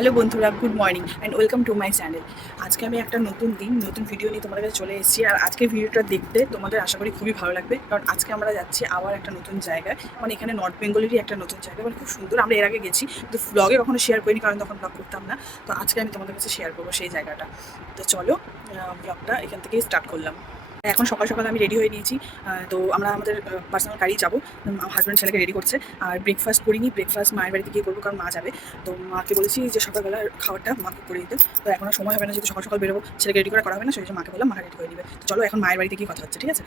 Hello বন্ধুরা, good morning and welcome to my channel. আজকে আমি একটা নতুন দিন নতুন ভিডিও নিয়ে তোমাদের কাছে চলে এসেছি। আর আজকের ভিডিওটা দেখতে তোমাদের আশা করি খুবই ভালো লাগবে, কারণ আজকে আমরা যাচ্ছি আবার একটা নতুন জায়গায়। মানে এখানে নর্থ বেঙ্গলেরই একটা নতুন জায়গা, মানে খুব সুন্দর। আমরা এর আগে গেছি, তো ব্লগে কখনো শেয়ার করিনি, কারণ তখন ব্লগ করতাম না। তো আজকে আমি তোমাদের কাছে শেয়ার করবো সেই জায়গাটা। তো চলো, ব্লগটা এখান থেকেই স্টার্ট করলাম। এখন সকাল সকাল আমি রেডি হয়ে নিয়েছি। তো আমরা আমাদের পার্সোনাল গাড়ি যাবো। হাজব্যান্ড ছেলেকে রেডি করছে। আর ব্রেকফাস্ট করিনি, ব্রেকফাস্ট মায়ের বাড়িতে গিয়ে করবো, কারণ মা যাবে। তো মাকে বলেছি যে সকালবেলার খাবারটা মাকে করে দিতে। তো এখন আর সময় হবে না, যেহেতু সকাল সকাল বেরোবো, ছেলেকে রেডি করা হবে না, সেই জন্য মাকে বললাম, মাকে রেডি করে দিবে। তো চলো এখন মায়ের বাড়িতে গিয়ে কথা হচ্ছে, ঠিক আছে?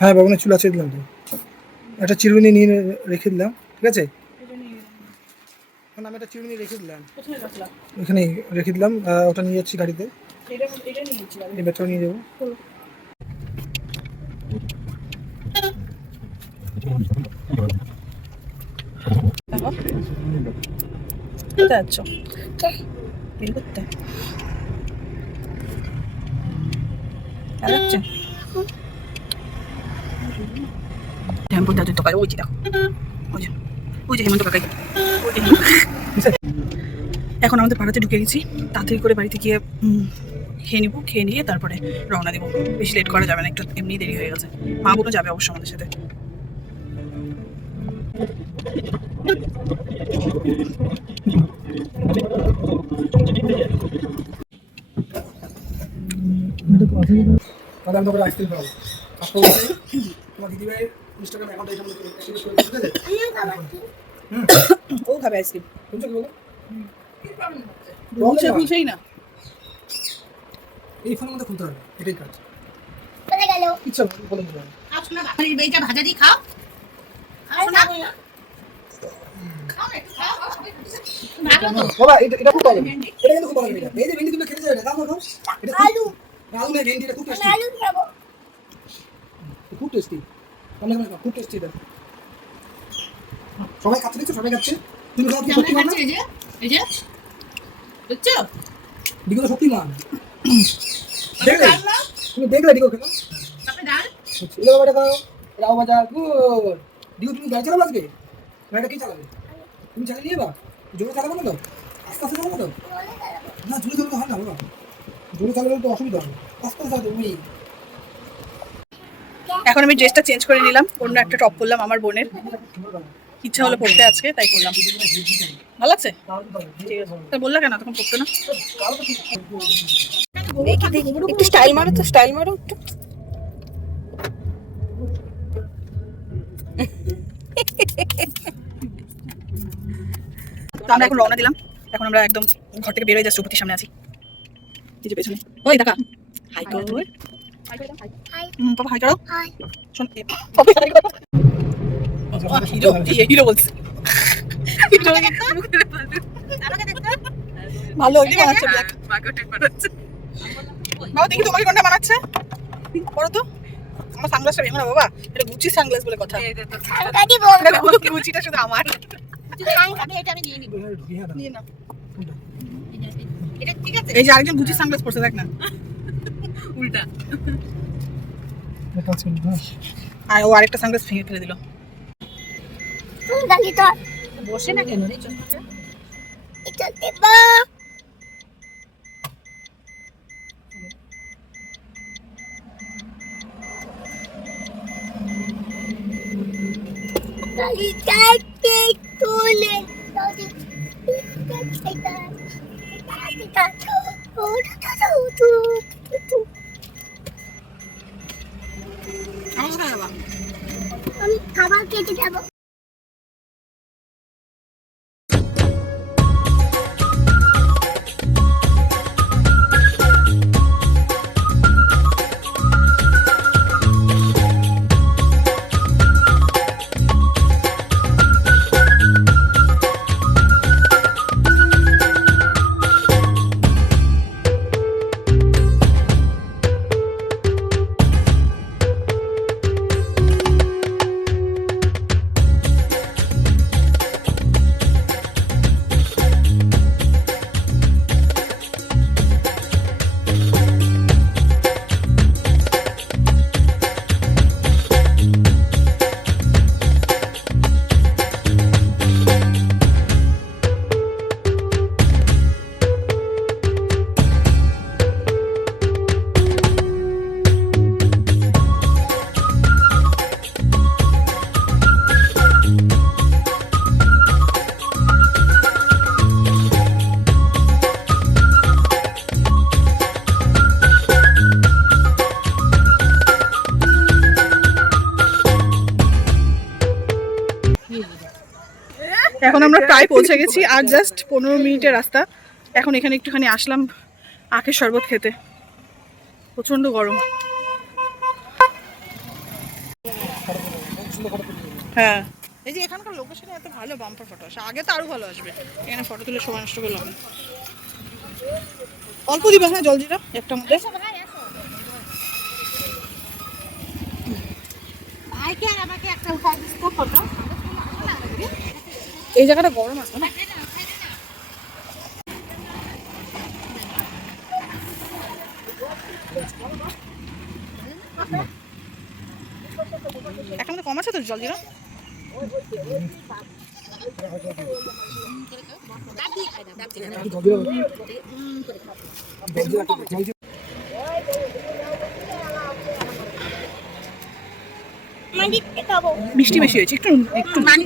হ্যাঁ, বাগানে চুল আছে দিলাম তো। একটা চিরুনি নিয়ে রেখে দিলাম, ঠিক আছে? এখন আমি একটা চিরুনি রেখে দিলাম, এখানে রেখে দিলাম। ওটা নিয়ে যাচ্ছি গাড়িতে, এই ব্যাগটা নিয়ে যাবো। কোথায় যাচ্ছ? বের করতে যাচ্ছে হেমন্ত দাদুর দোকানে। ওই যে দেখো, ওই যে হেমন্ত কাকাই। এখন আমাদের পাড়াতে ঢুকে গেছি। তাড়াতাড়ি করে বাড়িতে গিয়ে খেয়ে নিবো, খেয়ে নিয়ে তারপরে রওনা দিব। বেশি লেট করা যাবে না, একটু এমনি দেরি হয়ে গেছে। মা বোনও যাবে অবশ্য আমাদের সাথে। তাহলে আমি তোমাকে আইসক্রিম খাবো। তোমার দিদিভাইয়ের ইনস্টাগ্রাম অ্যাকাউন্ট এটা মধ্যে ঠিক আছে? ও খাবে আইসক্রিম। শুনছো কি বলো? বলছে বুঝেই না। এই ফোনের মধ্যে খুলতে হবে, এটাই কাজ। চলে গেল। ইচ্ছা বলে দিতে হবে। আসো না, এইটা ভাজা দিয়ে খাও। খাও না। খাও না, খাও। ভালো তো। বাবা এটা খুব ভালো, এটা কিন্তু খুব ভালো। এই যে ভেন্ডি তুমি খেতে যাবে না, দাও দাও। এটা আলু আলু না, ভেন্ডি, এটা খুব টেস্টি। আলু খাবো। খুব টেস্টি, খুব টেস্টি এটা। সবাই খাচ্ছে, দেখছো? সবাই খাচ্ছে। তুমি খাও কি কেমন শক্তিমান না? খাচ্ছে এই যে বুঝছো? দিগো শক্তিমান। তারপরে দেখলে? ডাল না? তুমি দেখলে দিগো খেলো? তারপরে ডাল? এলো বাবা, এটা খাও। রাও বাজা, গুড। দিগো তুমি গাড়ি চালাবে আজকে? গাড়িটা কি চালাবে? তুমি চালিয়ে নিয়ে বা? জোরে চালাবো না তো? আস্তে আস্তে চালাবো তো? না, জোরে চালাতে হয় না বাবা। জোরে চালালে তো অসুবিধা হবে। আস্তে আস্তে চালাতে তুমি। এখন আমি ড্রেসটা চেঞ্জ করে নিলাম, অন্য একটা টপ করলাম আমার বোনের। ইচ্ছা হলো পড়তে আজকে, তাই করলাম। ভালো লাগছে? ঠিক আছে। তা বললা কেন তখন পড়তে না? একটু স্টাইল মারো তো, স্টাইল মারো একটু। তো আমরা এখন রওনা দিলাম। এখন আমরা একদম ঘর থেকে বের হয়ে যাচ্ছি, চৌপতির সামনে আছি। এই যে পেছনে, ওই দেখা। হাই কর। হাই। পাপা হাই করো। হাই। শোন, পাপা হাই করো। হিরো, হিরো বলছে। আমাকে দেখতে। ভালো ওইটাই বানাচ্ছে, ব্ল্যাক মার্কেটিং বানাচ্ছে। বাবা দেখি তোমাকে কোনটা বানাচ্ছে, পড়ো তো। আমার সানগ্লাসটা ভেঙো না বাবা, এটা গুচি সানগ্লাস বলে কথা। কাটি বল। গুচিটা শুধু আমার। আমি এটা আমি নিয়ে নিব। নিয়ে নাও। এটা ঠিক আছে? এই যে আরেকজন গুচি সানগ্লাস পরছে, দেখ না উল্টা। আর ও আরেকটা সানগ্লাস ভেঙে ফেলে দিল। গালি তো বসে না কেন রে চোখটা? এটা দেবা। গালি কাটতে তুলে গালি কাটতে আমি খাবার খেতে যাবো। এখন আমরা প্রায় পৌঁছে গেছি, আর জাস্ট 15 মিনিটের রাস্তা। এখন এখানে একটুখানি আসলাম আখের শরবত খেতে, প্রচন্ড গরম। হ্যাঁ, এই যে এখানকার লোকেশনে এত ভালো বাম্পার ফটো আসে, আগে তো আরো ভালো আসবে। এখানে ফটো তুলে সময় নষ্ট করলাম। অল্প দিবে, হ্যাঁ জলজিরা একটা মধ্যে। এই জায়গাটা গরম আছে না? একটা মধ্যে কম আছে তো জলজিরা? বৃষ্টি বেশি হয়েছে, একটু একটু বাস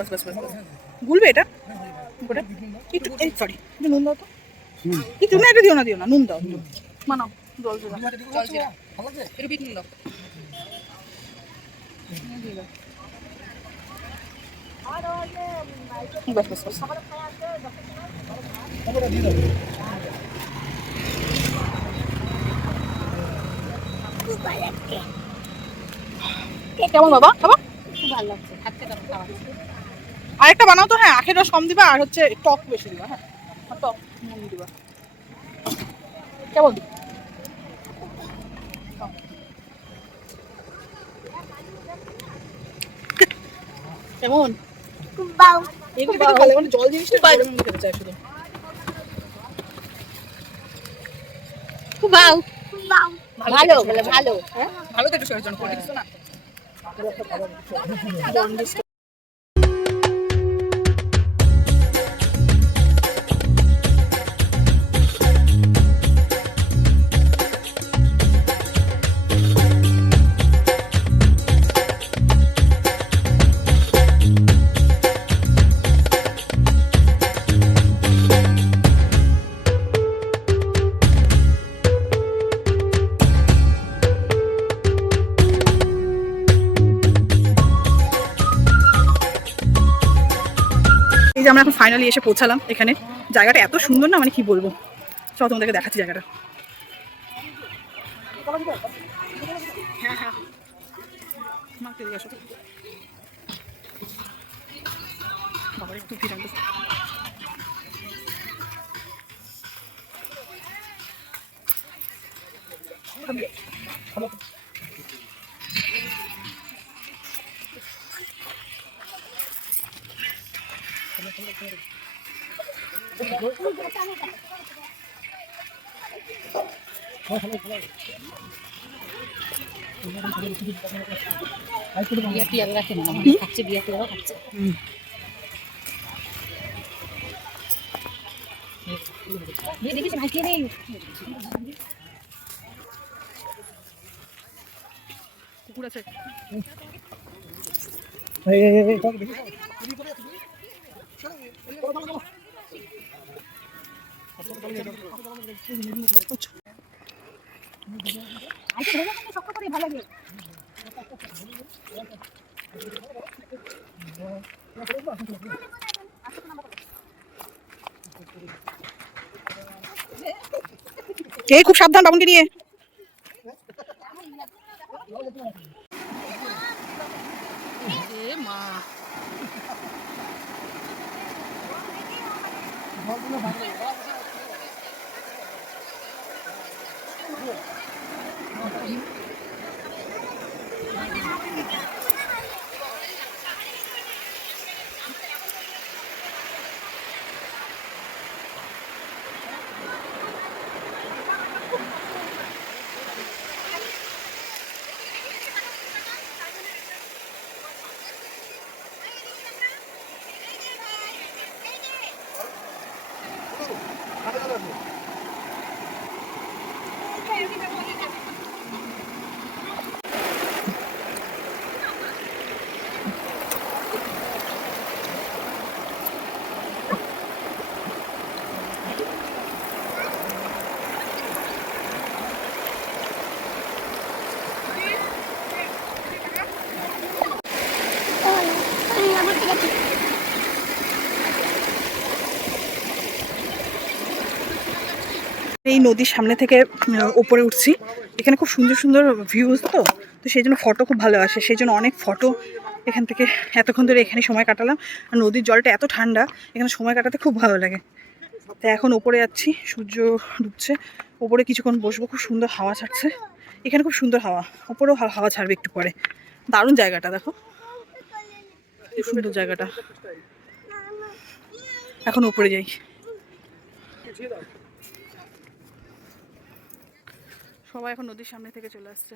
বাস বাস বাস। গুলবে এটা ওটা একটু, এই সরি একটু নুন দাও তো, একটু না, এটা দিও না, দিও না, নুন দাও একটু। মানাও জলজিরা, জলজিরা একটু বিট নুন দাও। বাস বাস বাস। কেমন বাবা খাবার? খুব ভালো লাগছে, হাতে দাও খাওয়া। আরেকটা বানাও তো। হ্যাঁ, আখের রস কম দিবা, আর হচ্ছে টক বেশি দিবা। হ্যাঁ, আর টক নুন দিবা। কেমন কেমন? এগুলো খেতে ভালো, মানে জল জিনিসটা বাইরে মধ্যে খেতে চাই শুধু। খুব ভালো, ভালো বলে ভালো। হ্যাঁ, ভালো তো একটু শরীরের জন্য কোনো কিছু না। জন্ডিস। এই যে আমরা এখন ফাইনালি এসে পৌঁছালাম এখানে। জায়গাটা এত সুন্দর না, মানে কি বলবো। চলো তোমাদেরকে দেখাচ্ছি জায়গাটা। হ্যাঁ হ্যাঁ, মাকে দিয়ে আসো। বাবার একটু ভিড় আনতে। বিয়া টিয়া রাখেন না, খাচ্ছে বিয়া টিয়াও খাচ্ছে। দেখিস ভাই কে রে? কুকুর আছে। ভালো লাগে। কে খুব সাবধান বাবুনকে নিয়ে। মা এই নদীর সামনে থেকে ওপরে উঠছি। এখানে খুব সুন্দর সুন্দর ভিউজ তো তো সেই জন্য ফটো খুব ভালো আসে, সেই জন্য অনেক ফটো এখান থেকে এতক্ষণ ধরে এখানে সময় কাটালাম। আর নদীর জলটা এত ঠান্ডা, এখানে সময় কাটাতে খুব ভালো লাগে। তো এখন ওপরে যাচ্ছি, সূর্য ডুবছে, ওপরে কিছুক্ষণ বসবো, খুব সুন্দর হাওয়া ছাড়ছে এখানে, খুব সুন্দর হাওয়া, ওপরেও হাওয়া ছাড়বে একটু পরে। দারুণ জায়গাটা, দেখো খুব সুন্দর জায়গাটা। এখন ওপরে যাই। সবাই এখন নদীর সামনে থেকে চলে আসছে।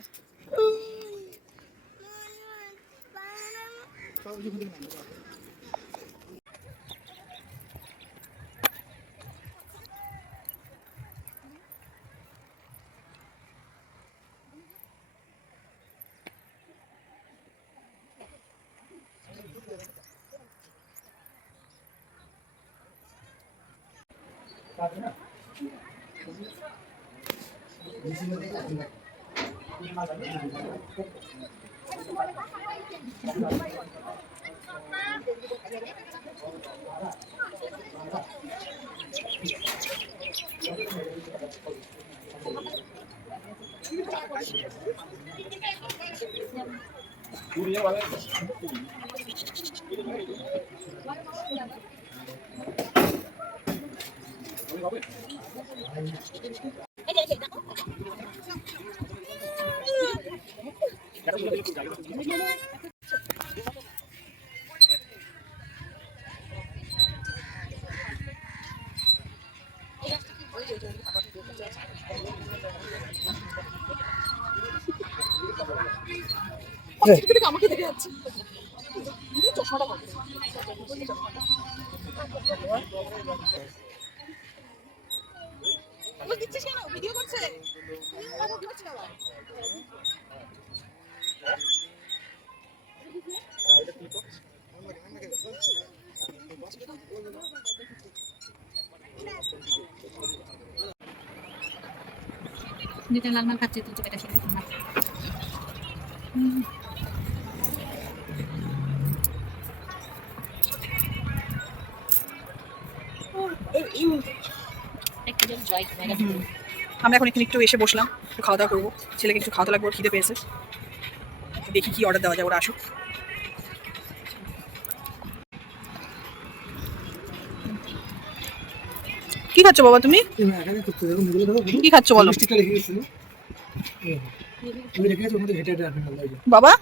আমাকে দেখে যাচ্ছে চশমাটা দিচ্ছিস কেন? ভিডিও করছে। যেটা লাল মাল খাচ্ছে তুই এটা সেটা না। আমরা এখন এখানে একটু এসে বসলাম, একটু খাওয়া দাওয়া করবো। ছেলেকে কিছু খাওয়াতে লাগবে, খিদে পেয়েছে। দেখি কি অর্ডার দেওয়া যায়, ওরা আসুক। কি খাচ্ছ বাবা তুমি? কি খাচ্ছ বলো বাবা,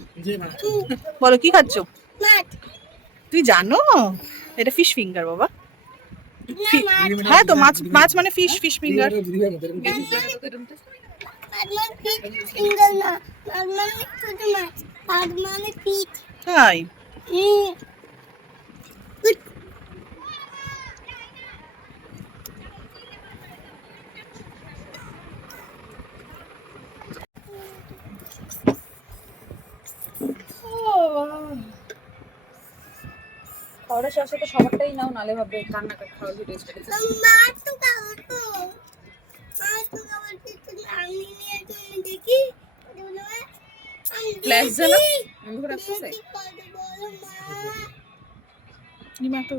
বলো কি খাচ্ছ? তুই জানো এটা ফিশ ফিঙ্গার বাবা। হ্যাঁ তো মাছ, মাছ মানে ফিশ, ফিশ ফিঙ্গার। তাই খাওয়াটা শেষ হতে সবারটাই নাও, নালে ভাববে কান্না খাওয়ার ভিডিও ছেড়েছে। ফ্ল্যাশ জানো আমি করে আসছে নিমা একটা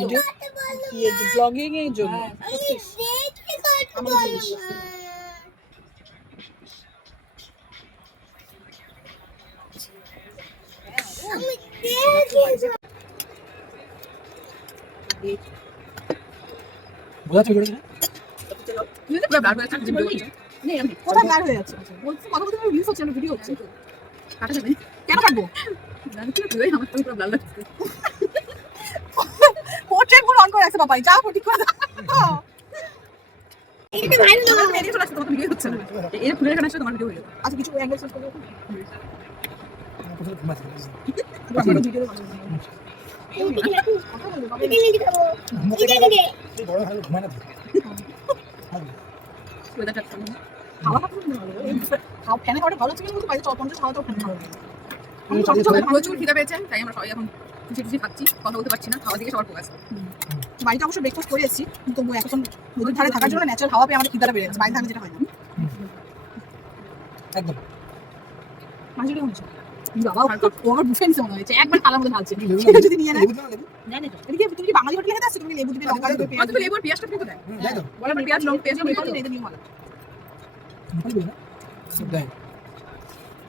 ভিডিও ব্লগিং এর জন্য। কোথায় বার হয়ে যাচ্ছে? বলছি কথা বলতে রিলিজ হচ্ছে না, ভিডিও হচ্ছে। কাটা যাবে কেন? কাটবো পোর্ট্রেট পুরো অন করে আছে বাবাই, যাও ঠিক করে দাও। এটা ভাইরাল না হলে এদিকে চলে আসছে, তোমার ভিডিও হচ্ছে না। এই ফুলের এখানে আসলে তোমার ভিডিও হয়ে যাবে। আচ্ছা কিছু অ্যাঙ্গেল চেঞ্জ করে দাও। ভিডিও প্রচুর খিদে পেয়েছে, তাই আমরা সবাই এখন কিছু খাচ্ছি, কথা বলতে পারছি না, খাওয়া দিকে সবার ফোকাস। বাড়িতে অবশ্য ব্রেকফাস্ট করে এসেছি, কিন্তু এখন নদীর ধারে থাকার জন্য ন্যাচারাল হাওয়া পেয়ে আমাদের খিদাটা বেড়ে যাচ্ছে, বাইরে থাকলে যেটা হয় না। একদম মাঝে হচ্ছে বাবা, ও আমার বুফে নিচে মনে হয়েছে, একবার থালার মধ্যে ঢালছে, যদি নিয়ে নেয়। এদিকে তুমি কি বাঙালি হোটেলে খেতে আসছে, তুমি লেবু দিবি, লঙ্কা দিবি, পেঁয়াজ দিবি, লেবু আর পেঁয়াজটা কিন্তু দেয়। দেয় তো বলে পেঁয়াজ লঙ্কা পেঁয়াজ লঙ্কা দিয়ে দিবি মালা। নেপালি বলে না সব দেয়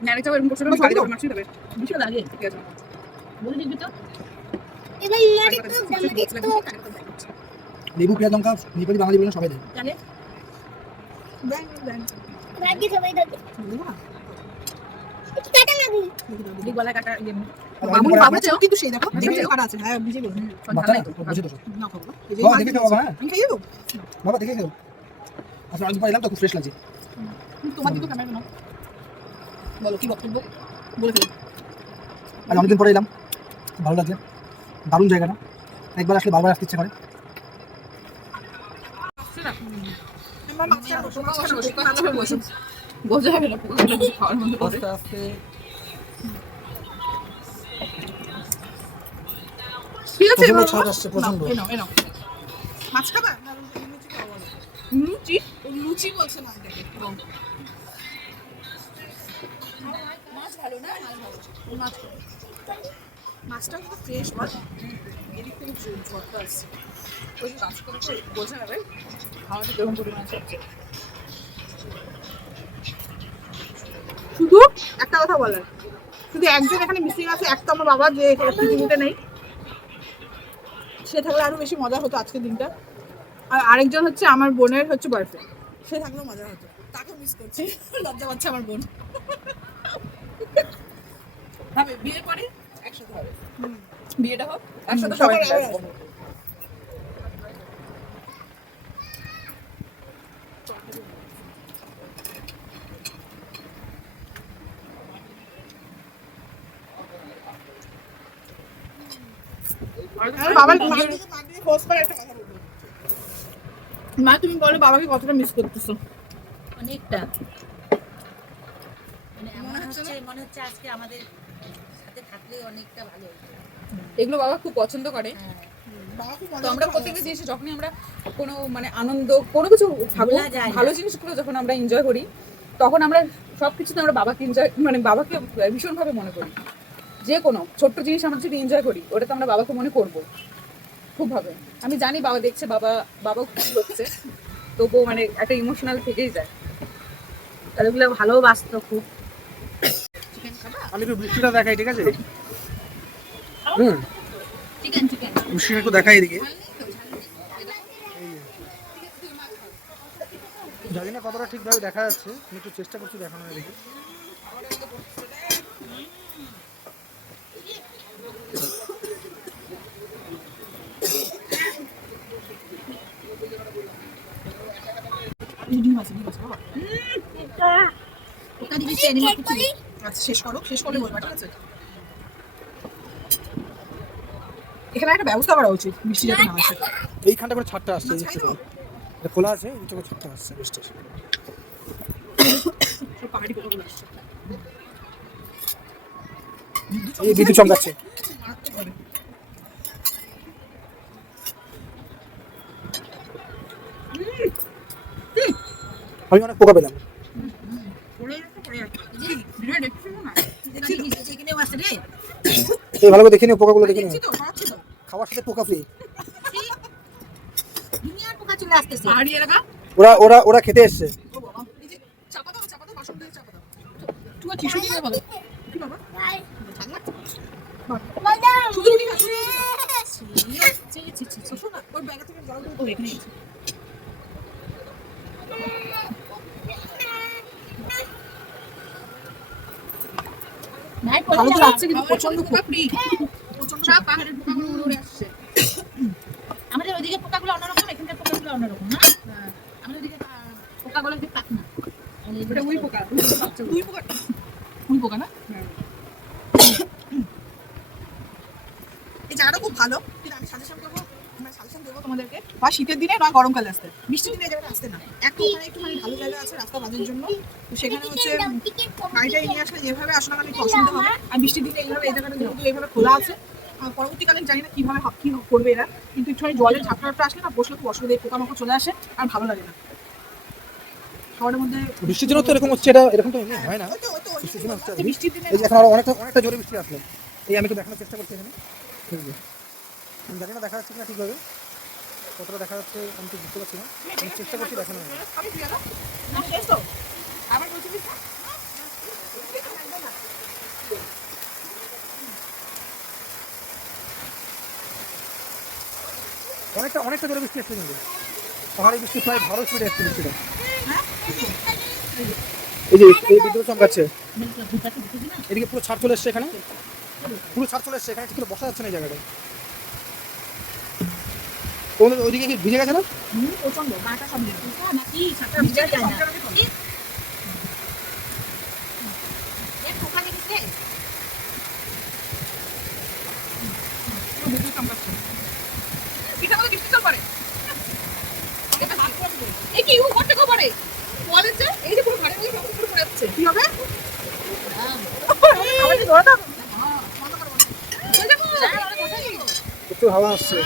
নারেটা এরকম করছে না, সাড়ে 10 মাসই দেবে। বেশি লাগে পেঁয়াজ লঙ্কা। বলে দিবি তো এবার ইনারে তো আমাদের তো লেবু পেঁয়াজ লঙ্কা নেপালি বাঙালি বলে না সবাই দেয় জানে দেন দেন। ভাগ্যে সবাই থাকে দিবো না? একটু কাটা লাগি দিক গলায় কাটা ইয়ে আর বাবুর অনেক বাবুর আছে। চেয়েও কিন্তু সেই দেখো দেখতে কাটা আছে। হ্যাঁ বুঝে গেল। বাচ্চা না তো বুঝে তো সব। না খাবো না। এই যে বাবা মাছ দেখে দিয়েছে। খাও বাবা হ্যাঁ আমি খাইয়ে দেবো? বাবা দেখে খাও আসলে অনেকদিন পর এলাম তো খুব ফ্রেশ লাগছে কিন্তু তোমার দিকেও ক্যামেরা না। বলো কি বক্তব্য বলে ফেলো। আর অনেকদিন পরে এলাম খুব ভালো লাগছে দারুণ জায়গাটা একবার আসলে বারবার আসতে ইচ্ছে করে আমার মাছটা বসো, মাছটা বসো, ভালোভাবে বসো। বোঝা যাবে না পুরো খাওয়ার মধ্যে পড়ে। আস্তে আস্তে ঠিক আছে প্রচন্ড এবার ছাদ আসছে, প্রচন্ড। নাও, এই নাও। মাছ খাবা? না লুচি খাওয়া বলো। লুচি? ও লুচি বলছে না দেখে। মাছ ভালো না? মাছ ভালো। মাছ ভালো। মাছটা কিন্তু ফ্রেশ মাছ। এদিক থেকে ঝড়টা আসছে। ওই যে মাছটা তো বোঝা যাবে খাওয়াটা কেমন পরিমাণ আছে। শুধু একটা কথা বলার, শুধু একজন এখানে মিসিং আছে, একটা আমার বাবা যে পৃথিবীতে নেই, সে থাকলে আরো বেশি মজা হতো আজকের দিনটা। আর আরেকজন হচ্ছে আমার বোনের হচ্ছে বয়ফ্রেন্ড, সে থাকলেও মজা হতো। তাকে মিস করছি, লজ্জা পাচ্ছে আমার বোন। হবে বিয়ের পরে একসাথে হবে, বিয়েটা হোক একসাথে সবাই মিলে আসবো। বাবার মা তুমি বলো বাবাকে কতটা মিস করতেছো? অনেকটা মানে মনে হচ্ছে আজকে আমাদের সাথে থাকলে অনেকটা ভালো হতো। এগুলো বাবা খুব পছন্দ করে। হ্যাঁ তো আমরা প্রত্যেকটা জিনিসে যখনই আমরা কোনো মানে আনন্দ কোনো কিছু ভালো ভোলা যায় না। ভালো জিনিসগুলো যখন আমরা এনজয় করি, তখন আমরা সবকিছুতে আমরা বাবাকে এনজয় মানে বাবাকে ভীষণভাবে মনে করি। যে কোনো ছোট্ট জিনিস আমরা যদি এনজয় করি, ওটা তো আমরা বাবাকে মনে করবো খুব ভাবে। আমি জানি বাবা দেখছে, বাবাও খুব হচ্ছে, তবুও মানে একটা ইমোশনাল থেকেই যায়। আর ওগুলো ভালোবাসতো খুব। আমি একটু বৃষ্টিটা দেখাই ঠিক আছে চিকেন চিকেন বৃষ্টিটা একটু দেখাই এদিকে জানি না কতটা ঠিকভাবে দেখা যাচ্ছে, আমি একটু চেষ্টা করছি দেখানোর এদিকে ওটা দিবি চেনি মাখি আচ্ছা শেষ করো, শেষ করলে বলবা ঠিক আছে? এখানে একটা ব্যবস্থা করা উচিত বৃষ্টি যাতে না আসে। এইখানটা করে ছাদটা আসছে এই দেখতে পারো। এটা খোলা আছে এই চোখে ছাদটা আসছে বৃষ্টির সব পাহাড়ি পোকাগুলো আসছে। এই বিদ্যুৎ চমকাচ্ছে আমি অনেক পোকা পেলাম পড়ে যাচ্ছে, পড়ে যাচ্ছে। ভিডিও দেখছিস না? দেখছি চিকেনেও আছে রে। এই ভালো করে দেখে নিও পোকাগুলো দেখে নিও দেখছি তো, খাওয়াচ্ছি তো। খাওয়ার সাথে পোকা ফ্রি দুনিয়ার পোকা চলে আসতেছে। পাহাড়ি এলাকা। ওরা ওরা ওরা খেতে এসছে ও বাবা, এই যে চাপা দাও, বাসন দিয়ে চাপা দাও। তুই আর টিস্যু দিয়ে বলো। কি বাবা? ঠান্ডা লাগছে? শুধু রুটি খাচ্ছি। শোনো না, ওর ব্যাগে থেকে জল দিয়ে এখানে আছে। নাই ভালো তো পড়ে লাগছে কিন্তু প্রচন্ড পোকা ফ্রি। প্রচন্ড সব পাহাড়ের পোকাগুলো উড়ে উড়ে আসছে। আমাদের ওইদিকে পোকাগুলো অন্যরকম, এখানকার পোকাগুলো অন্যরকম না। আমাদের ওইদিকে পোকাগুলো একটু পাতনা। এটা উই পোকা। উই পোকা। উই পোকা না? এই জায়গাটা খুব ভালো, কিন্তু আমি সাজেশন করবো, মানে সাজেশন দেবো তোমাদেরকে, বা শীতের দিনে না গরমকালে আসতে। বৃষ্টির দিনে এই জায়গাটা আসতে না। একটু ওখানে একটুখানি ভালো জায়গা আছে রাস্তা বাঁধার জন্য, তো সেখানে হচ্ছে গাড়িটাই নিয়ে আসলে যেভাবে আসলে আমার একটু অসুবিধা হবে। আর বৃষ্টির দিনে এইভাবে এই জায়গাটা যেহেতু এইভাবে খোলা আছে, পরবর্তীকালে জানি না কিভাবে কি করবে এরা, কিন্তু একটুখানি জলের ঝাপটা আসলে না বসলে খুব অসুবিধা, পোকামাকড় চলে আসে আর ভালো লাগে না খাবারের মধ্যে। বৃষ্টির জন্য তো এরকম হচ্ছে, এটা এরকম তো এমনি হয় না বৃষ্টির জন্য হচ্ছে বৃষ্টির দিনে এই যে এখন আরো অনেকটা জোরে বৃষ্টি আসলো এই আমি একটু দেখানোর চেষ্টা করছি এখানে এই যে। আমি জানি না দেখা যাচ্ছে কিনা ঠিকভাবে, কতটা দেখা যাচ্ছে আমি তো বুঝতে পারছি না, আমি চেষ্টা করছি দেখানোর। অনেকটা জোরে বৃষ্টি আসছে কিন্তু, পাহাড়ি বৃষ্টি প্রায় ভালো স্পিডে আসছে বৃষ্টিটা। এই যে এই বিদ্যুৎ চমকাচ্ছে, এদিকে পুরো ছাড় চলে এসছে, এখানে পুরো ছাড় চলে এসছে, এখানে ঠিক করে বসা যাচ্ছে না এই জায়গাটায়। ওইদিকে কি ভিজে গেছে না? প্রচন্ড গাটা সব নাকি সাঁতার ভিজা যায় না এর পোকা লেগেছে পিঠা মতো বৃষ্টি চল পারে এই কি ও করতে কো পারে বলেন যে এই যে পুরো ঘরে পুরো পড়ে যাচ্ছে কি হবে হ্যাঁ আমাদের ধরে দাও একটু হাওয়া আসছে।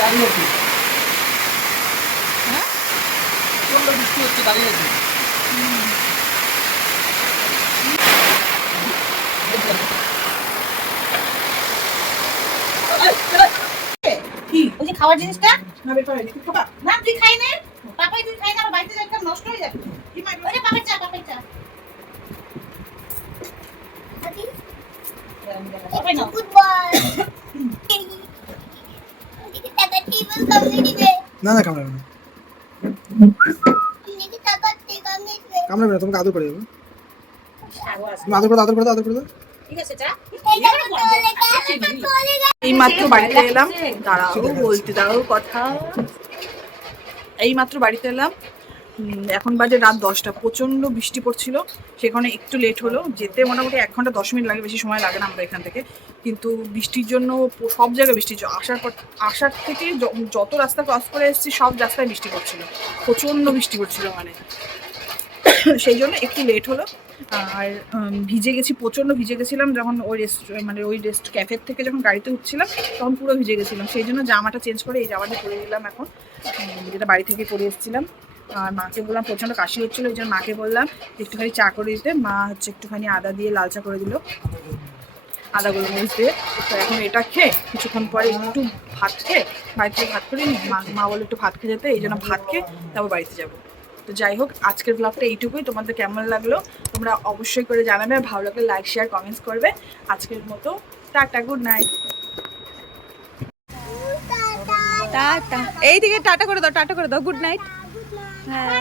দাঁড়িয়ে আছি, বৃষ্টি হচ্ছে, দাঁড়িয়ে আছি। কি ওই যে খাওয়ার জিনিসটা না বের করে দেখি খোকা না তুই খাই না পাপাই তুই খাই না আমার বাড়িতে যাইতে নষ্ট হয়ে যাবে কি মাই ওরে পাপাই চা পাপাই নাও না না কামড়াবে না, কামড়াবে না, তোমাকে আদর করে যাবো। তুমি আদর করে দাও, আদর করে দাও, আদর করে দাও। ঠিক আছে চা এই মাত্র বাড়িতে এলাম, দাঁড়াও বলতে দাও কথা। এই মাত্র বাড়িতে এলাম, এখন বাজে রাত 10টা, প্রচণ্ড বৃষ্টি পড়ছিল, সেখানে একটু লেট হলো যেতে, মোটামুটি 1 ঘন্টা 10 মিনিট লাগে, বেশি সময় লাগে না আমরা এখান থেকে। কিন্তু বৃষ্টির জন্য সব জায়গায় বৃষ্টি, আসার থেকে যত রাস্তা ক্রস করে এসেছি সব রাস্তায় বৃষ্টি পড়ছিল, প্রচণ্ড বৃষ্টি পড়ছিল মানে সেই জন্য একটু লেট হলো। আর ভিজে গেছি, প্রচণ্ড ভিজে গেছিলাম যখন ওই রেস্ট ক্যাফের থেকে যখন গাড়িতে উঠছিলাম তখন পুরো ভিজে গেছিলাম, সেই জন্য জামাটা চেঞ্জ করে এই জামাটা পরে দিলাম এখন, যেটা বাড়ি থেকে পরে এসেছিলাম। আর মাকে বললাম, প্রচণ্ড কাশি হচ্ছিলো, এই জন্য মাকে বললাম একটুখানি চা করে দিতে, মা হচ্ছে একটুখানি আদা দিয়ে লাল চা করে দিল, আদা গোলমরিচ দিয়ে। তো এখন এটা খেয়ে কিছুক্ষণ পরে একটু ভাত খেয়ে বাড়ি থেকে ভাত করে নিই, মা বলে একটু ভাত খেয়ে যেতে, এই জন্য ভাত খেয়ে তারপর বাড়িতে যাবো। তো যাই হোক, আজকের ব্লগটা এইটুকুই, তোমাদের কেমন লাগলো তোমরা অবশ্যই করে জানাবে, ভালো লাগলে লাইক শেয়ার কমেন্টস করবে। আজকের মতো টাটা, গুড নাইট। টাটা, এই দিকে টাটা করে দাও, টাটা করে দাও, গুড নাইট। হ্যাঁ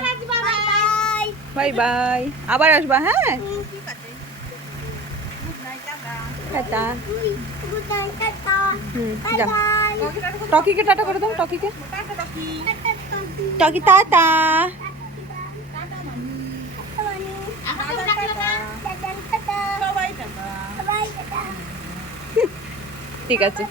বাই বাই, আবার আসবা। হ্যাঁ টাটা, যাও। টকিকে টাটা করে দাও, টকিকে, টকি টাটা। ঠিক আছে।